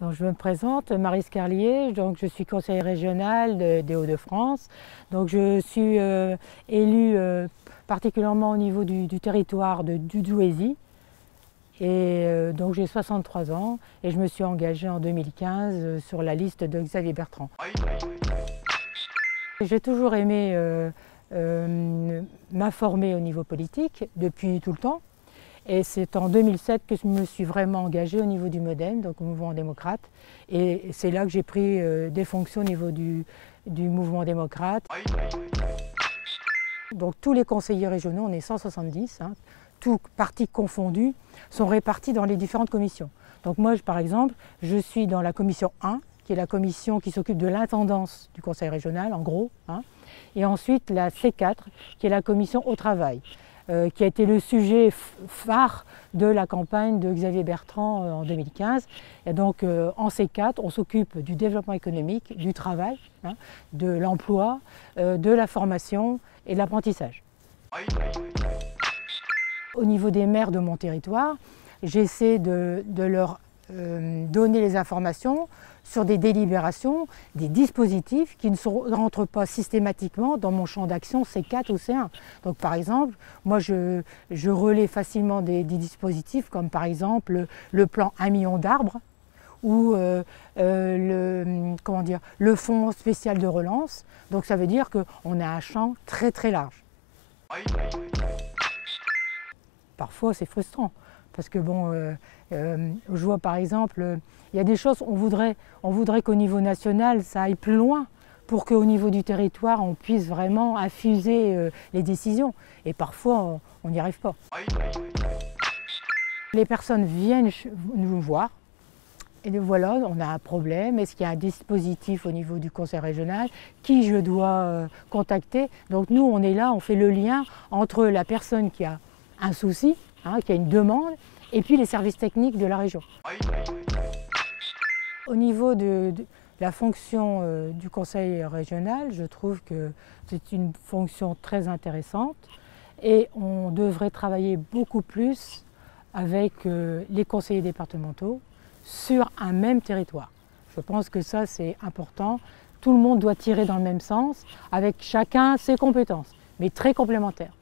Donc, je me présente, Maryse Carlier, donc je suis conseillère régionale des Hauts-de-France. Donc, je suis élue particulièrement au niveau du territoire du Douaisis. Et donc j'ai 63 ans et je me suis engagée en 2015 sur la liste de Xavier Bertrand. J'ai toujours aimé m'informer au niveau politique depuis tout le temps. Et c'est en 2007 que je me suis vraiment engagée au niveau du MoDem, donc au mouvement démocrate. Et c'est là que j'ai pris des fonctions au niveau du mouvement démocrate. Donc tous les conseillers régionaux, on est 170, tous partis confondus, sont répartis dans les différentes commissions. Donc moi, par exemple, je suis dans la commission 1, qui est la commission qui s'occupe de l'intendance du conseil régional, en gros. Et ensuite la C4, qui est la commission au travail, qui a été le sujet phare de la campagne de Xavier Bertrand en 2015. Et donc en C4, on s'occupe du développement économique, du travail, de l'emploi, de la formation et de l'apprentissage. Au niveau des maires de mon territoire, j'essaie de leur donner les informations sur des délibérations, des dispositifs qui ne rentrent pas systématiquement dans mon champ d'action C4 ou C1. Donc par exemple, moi je relais facilement des dispositifs comme par exemple le plan 1 million d'arbres ou le fonds spécial de relance. Donc ça veut dire qu'on a un champ très très large. Parfois c'est frustrant parce que je vois par exemple, il y a des choses, on voudrait qu'au niveau national ça aille plus loin pour qu'au niveau du territoire on puisse vraiment infuser les décisions. Et parfois on n'y arrive pas. Les personnes viennent nous voir. Et voilà, on a un problème, est-ce qu'il y a un dispositif au niveau du conseil régional, qui je dois contacter? Donc nous, on est là, on fait le lien entre la personne qui a un souci, qui a une demande, et puis les services techniques de la région. Au niveau de la fonction du conseil régional, je trouve que c'est une fonction très intéressante et on devrait travailler beaucoup plus avec les conseillers départementaux sur un même territoire. Je pense que ça c'est important. Tout le monde doit tirer dans le même sens, avec chacun ses compétences, mais très complémentaires.